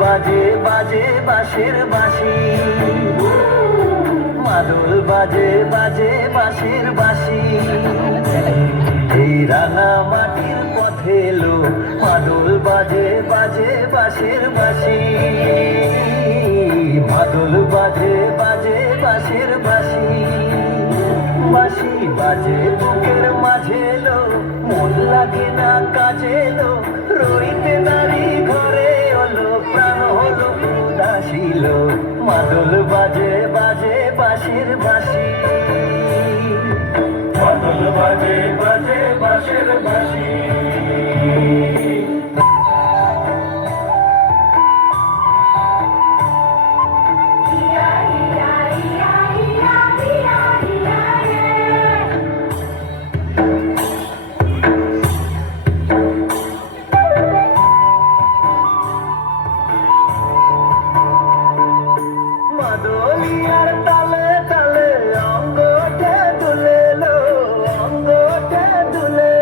বাজে বাজে বাঁশের বাঁশি, মাদল বাজে বাজে বাঁশের বাঁশি। এই রাঙা মাটির পথে এলো মাদল বাজে বাজে বাঁশের বাঁশি, মাদল বাজে বাজে বাঁশের বাঁশি। বাঁশি বাজে বুকের মাঝে এলো, মন লাগে না কাজে এলো, রইতে নারী ঘরে হলো, প্রাণ হলো উদাসীল। মাদল বাজে বাজে বাঁশের বাঁশি, মাদল বাজে বাজে বাঁশের বাঁশি। মাদলিয়ার তালে তালে অঙ্গটে দুলে লো, অঙ্গটে দুলে।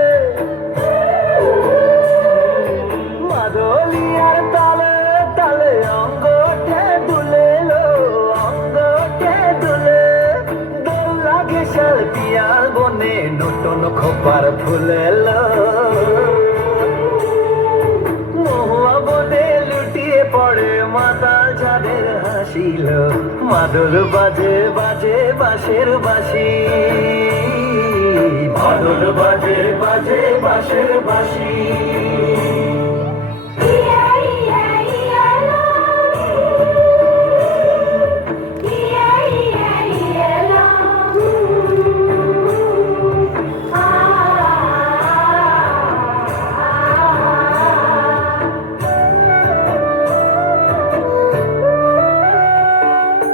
মাদলিয়ার তালে তালে অঙ্গটে দুলে লো, অঙ্গটে দুলে। দোল লাগে শাল পিয়াল বনে, নতুন খোপার ফুলে লো। মহুয়া বনে লুটিয়ে পড়ে মাতাল ঝাড়ের হাসিল। মাদল বাজে বাজে বাঁশের বাঁশি, মাদল বাজে বাজে বাঁশের বাঁশি।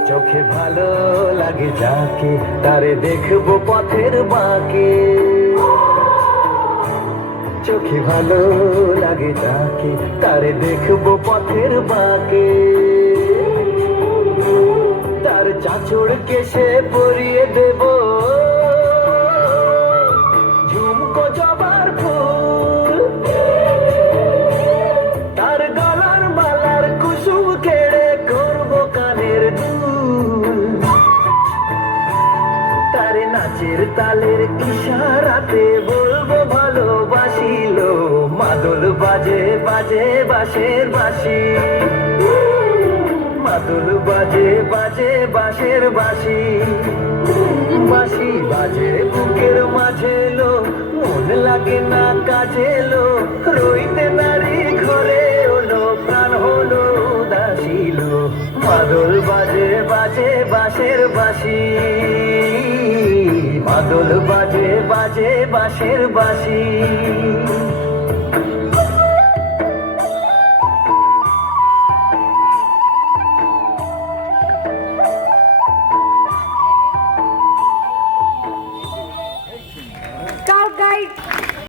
চোখে ভালো লাগে যাকে, তারে দেখবো পথের বাঁকে। চোখে ভালো লাগে যাকে, তারে দেখবো পথের বাঁকে। তার চাঁচড় কেশে পরিয়ে দেব ঝুমকো জবার ফুল। তার গলার মালার কুসুম কেড়ে করবো কানের দুল। তার নাচের তালের ইশারাতে বলবো ভালোবাসিল। মাদল বাজে বাজে বাঁশের বাঁশি, মাদল বাজে বাজে বাঁশের বাঁশি। বাঁশি বাজে বুকের মাঝে লো, মন লাগে না কাজে লো, রইতে নারী ঘরে হলো, প্রাণ হলো উদাসীল। মাদল বাজে বাজে বাঁশের বাঁশি, মাদল বাজে বাজে বাঁশের বাঁশি।